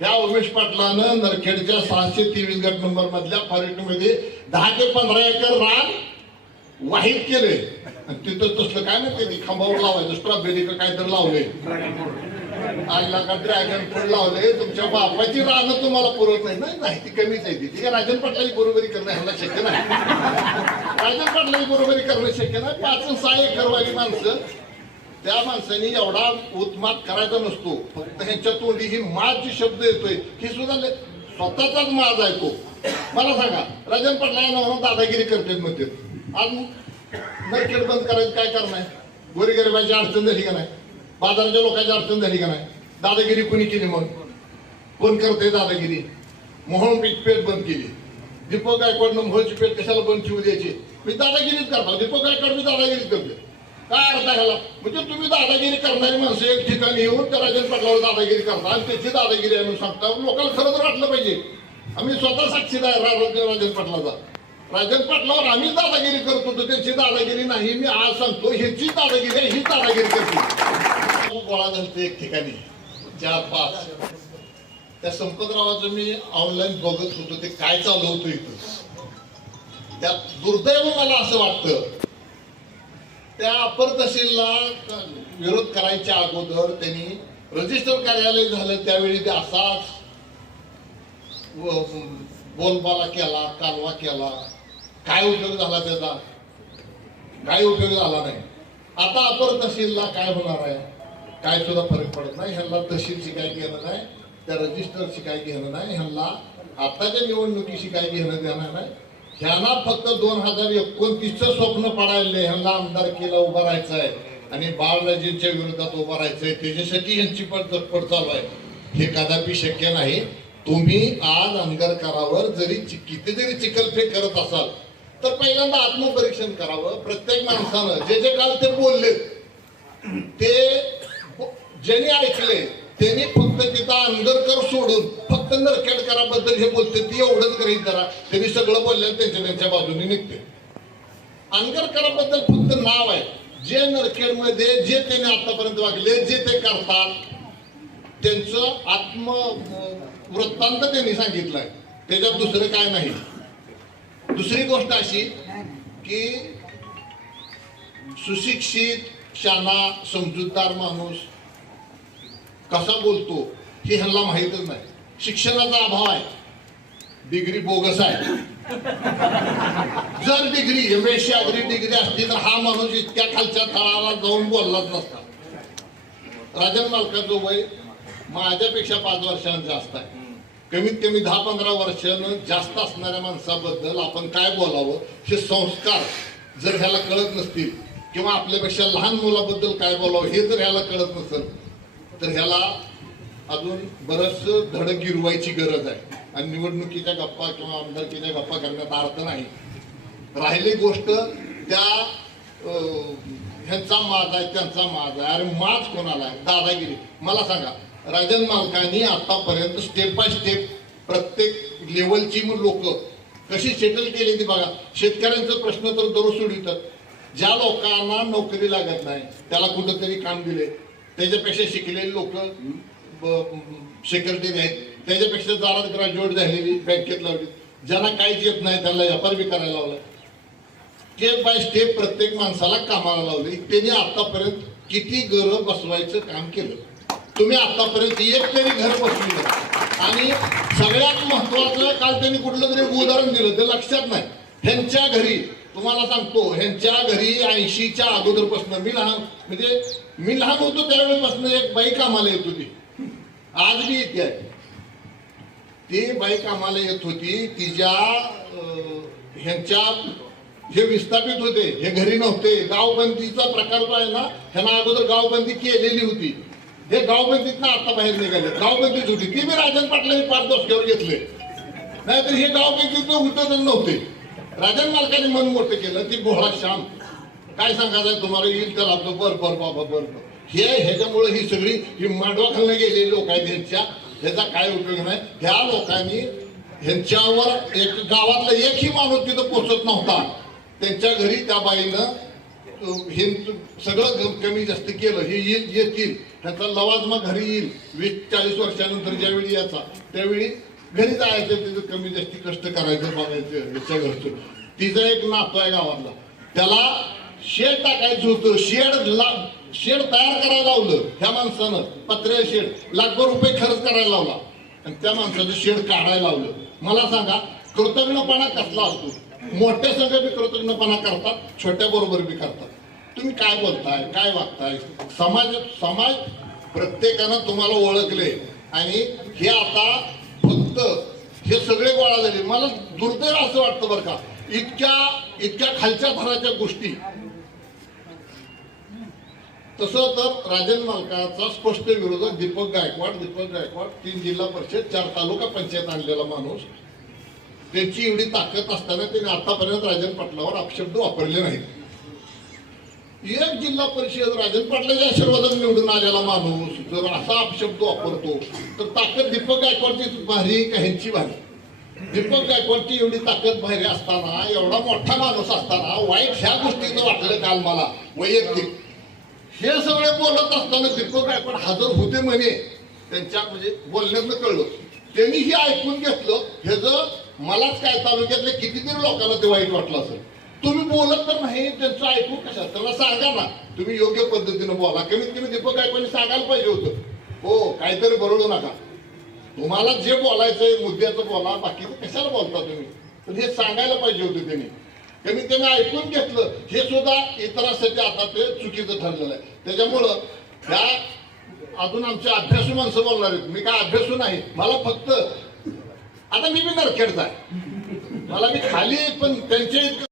या उमेश पाटलानं नरखेडच्या सहाशे तेवीस गट नंबर मधल्या फॉरेस्टमध्ये दहा ते पंधरा एकर रान वाहित केले तिथं तसलं काय नाही त्यांनी खांबावर लावायचं स्ट्रॉबेरी काहीतरी लावले आईला का ड्रॅगन फ्रूट लावले तुमच्या बापाची रानं तुम्हाला पुरवत नाही नाही, नाही ती कमीच आहे ती. राजन पाटलाची बरोबरी करणं ह्याला शक्य नाही. राजन पाटलाची बरोबरी करणं शक्य नाही. पाच सहा एकर वाली माणसं त्या माणसाने एवढा उत्मात करायचा नसतो. फक्त ह्यांच्या तोंडी ही माज जी शब्द येतोय. ही सुद्धा स्वतःचाच माज आहे तो. मला सांगा राजन पाटला नावानं दादागिरी करते म्हणते आज नरखेड बंद करायचं काय कारण आहे? गोरीगरिबांची अडचण झाली का नाही? बाजाराच्या लोकांची अडचण झाली का नाही? दादागिरी कोणी केली मग? कोण करते दादागिरी? मोहन पेठ बंद केली. दीपक गायकवाडनं मोहनची पेठ कशाला बंद ठेवू द्यायची? मी दादागिरीच करतो दीपक गायकवाड मी दादागिरीच करते काय अर्थ आहे म्हणजे तुम्ही दादागिरी करणारी माणसं एक ठिकाणी येऊन त्या राजन पाटलावर दादागिरी करता आणि त्याची दादागिरी आणून सांगता. लोकांना खरं तर वाटलं पाहिजे. आम्ही स्वतः साक्षीदार राजन पाटलाचा राजन पाटलावर आम्ही दादागिरी करतो तर त्यांची दादागिरी नाही मी आज सांगतो ह्याची दादागिरी आहे ही दादागिरी करते. गोळा झालते एक ठिकाणी. चार पाच त्या संपतरावाचं मी ऑनलाईन बघत होतो ते काय चालू होतं इथं? त्यात दुर्दैव मला असं वाटतं त्या अपर तहसीलला विरोध करायच्या अगोदर त्यांनी रजिस्टर कार्यालय झालं. त्यावेळी ते असाच बोलबाला केला कालवा केला. काय उपयोग झाला त्याचा? काय उपयोग झाला नाही. आता अपर तहसीलला काय होणार आहे? काय सुद्धा फरक पडत नाही. ह्यांना तहसील काय घेणं नाही. त्या रजिस्टर काय घेणं नाही. ह्यांना आताच्या निवडणुकीशी काय घेणं देणार नाही. ह्यांना फक्त दोन हजार एकोणतीसचं स्वप्न पडायला ह्यांना आमदारकीला उभं राहायचं आहे आणि बाळराजेंच्या विरोधात उभं राहायचंय. त्याच्यासाठी यांची पण तत्पर चालू आहे. हे कदापि शक्य नाही. तुम्ही आज अंगरकरावर जरी चि- किती जरी चिखलफेक करत असाल तर पहिल्यांदा आत्मपरीक्षण करावं. प्रत्येक माणसानं जे जे काल ते बोलले ते हो, ज्यांनी ऐकले त्यांनी फक्त तिथं अंगरकर सोडून फक्त नरखेडकराबद्दल हे बोलते ती एवढंच ग्रहित करा. त्यांनी सगळं बोलले त्यांच्या त्यांच्या बाजूने निघते. अंगरकराबद्दल फक्त नाव आहे. जे नरखेडमध्ये जे त्यांनी आतापर्यंत वागले जे ते करतात त्यांचं आत्म वृत्तांत त्यांनी सांगितलंय. त्याच्यात दुसरं काय नाही. दुसरी गोष्ट अशी की सुशिक्षित शाना समजूतदार माणूस कसा बोलतो हे ह्यांना माहीतच नाही. शिक्षणाचा अभाव आहे. डिग्री बोगस आहे. जर degree M S agri degree असती तर हा माणूस इतक्या खालच्या तळाला जाऊन बोललाच नसता. राजन मालकाचं वय माझ्यापेक्षा पाच वर्षांचं जास्त आहे. कमीत कमी दहा पंधरा वर्षानं जास्त असणाऱ्या माणसाबद्दल आपण काय बोलावं हे संस्कार जर ह्याला कळत नसतील किंवा आपल्यापेक्षा लहान मुलाबद्दल काय बोलावं हे जर ह्याला कळत नसेल तर ह्याला अजून बरंच धड गिरवायची गरज आहे. आणि निवडणुकीच्या गप्पा किंवा आमदारकीच्या गप्पा करण्यात अर्थ नाही. राहिली गोष्ट त्या ह्यांचा माज आहे त्यांचा माज आहे. अरे माज कोणाला आहे? दादागिरी. मला सांगा राजन मालकांनी आतापर्यंत स्टेप बाय स्टेप प्रत्येक लेवलची लोक कशी सेटल केली ती बघा. शेतकऱ्यांचा प्रश्न तर दररोज सोडवितात ज्या लोकांना नोकरी लागत नाही त्याला कुठंतरी काम दिले त्याच्यापेक्षा शिकलेली लोक सेक्रेटरी आहेत. त्याच्यापेक्षा दारात ग्रॅज्युएट झालेली बँकेत लावली. ज्यांना काहीच येत नाही त्यांना व्यापार बी करायला लावला. स्टेप बाय स्टेप प्रत्येक माणसाला कामाला लावली. त्याने आतापर्यंत किती घरं बसवायचं काम केलं. तुम्ही आतापर्यंत एक तरी घर बसविलं आणि सगळ्यात महत्वाचं काल त्यांनी कुठलं तरी उदाहरण दिलं ते लक्षात नाही. त्यांच्या घरी तुम्हाला सांगतो ह्यांच्या घरी ऐंशीच्या अगोदरपासून मी लहान म्हणजे मी लहान होतो त्यावेळेपासून एक बाई कामाला येत होती. आज बी येते आहे. ती बाई कामाला येत होती तिच्या ह्यांच्या हे विस्थापित होते हे घरी नव्हते. गावबंदीचा प्रकार जो आहे ना ह्यांना अगोदर गावबंदी केलेली होती. हे गावबंदीतनं आता बाहेर निघाले. गावबंदीच होती ती मी राजन पाटलांनी पाच डोसक्यावर घेतले. नाहीतर हे गावबंदीत होतच नव्हते. राजन मालकाने मन मोठं केलं ती भोळा श्याम काय सांगायचं तुम्हाला? येईल तर आपलं बर बर बाबा बर बर हे ह्याच्यामुळे ही सगळी ही मांडवाखालनं गेलेली लोक आहेत ह्यांच्या. ह्याचा काय उपयोग नाही. ह्या लोकांनी ह्यांच्यावर एक गावातला एकही माणूस तिथं पोचत नव्हता. त्यांच्या घरी त्या बाईनं हे सगळं कमी जास्त केलं. हे येईल येतील. ह्याचा लवाजमा घरी येईल. वीस चाळीस वर्षानंतर ज्यावेळी याचा त्यावेळी घरी जायचं तिथं कमी जास्ती कष्ट करायचं बघायचं विचार घरचं तिचा एक नातो आहे गावातला. त्याला शेड टाकायचं होतं. शेड शेड तयार करायला लावलं ह्या माणसानं. पत्र्या शेड. लाखो रुपये खर्च करायला लावला. आणि त्या माणसाचं शेड काढायला लावलं. मला सांगा कृतज्ञपणा कसला असतो? मोठ्या संघ बी कृतज्ञपणा करतात छोट्या बरोबर बी करतात. तुम्ही काय बोलताय काय वागताय? समाज समाज प्रत्येकानं तुम्हाला ओळखले. आणि हे आता फक्त हे सगळे गोळा झाले. मला दुर्दैव असं वाटतं बरं का. इतक्या इतक्या खालच्या थराच्या गोष्टी. तसं तर राजन मालकाचा स्पष्ट विरोधक दीपक गायकवाड दीपक गायकवाड तीन जिल्हा परिषद चार तालुका पंचायत आणलेला माणूस. त्यांची एवढी ताकद असताना त्यांनी आतापर्यंत राजन पाटलावर अपशब्द वापरले नाहीत. एक जिल्हा परिषद राजन पाटलाच्या आशीर्वादाने निवडून आलेला माणूस जर असा अपशब्द वापरतो तर ताकद दीपक गायकवाडची भारी का ह्यांची भारी. दीपक गायकवाडची एवढी ताकद भारी असताना एवढा मोठा माणूस असताना वाईट ह्या गोष्टीचं वाटलं काल मला वैयक्तिक. हे सगळे बोलत असताना दीपक गायकवाड हजर होते म्हणे त्यांच्या म्हणजे बोलण्यातनं कळलं. त्यांनी हे ऐकून घेतलं हे जर मलाच काय तालुक्यातल्या कितीतरी लोकांना ते वाईट वाटलं असेल. तुम्ही बोलत तर नाही त्यांचं ऐकून कशा त्याला सांगा ना. तुम्ही योग्य पद्धतीनं बोला. कमीत कमी दीपक ऐकून सांगायला पाहिजे होतं. हो काहीतरी बरळू नका. तुम्हाला जे बोलायचंय मुद्द्याचं बोला बाकीचं कशाला बोलता तुम्ही? तर हे सांगायला पाहिजे होतं त्यांनी. कमीत कमी ऐकून घेतलं हे सुद्धा इतरांसाठी आता ते चुकीचं ठरलेलं आहे. त्याच्यामुळं ह्या अजून आमचे अभ्यासू माणसं बोलणार आहेत. मी काय अभ्यासू नाही. मला फक्त आता मी बी नरखेडचा आहे. मला मी खाली पण त्यांच्या इतकं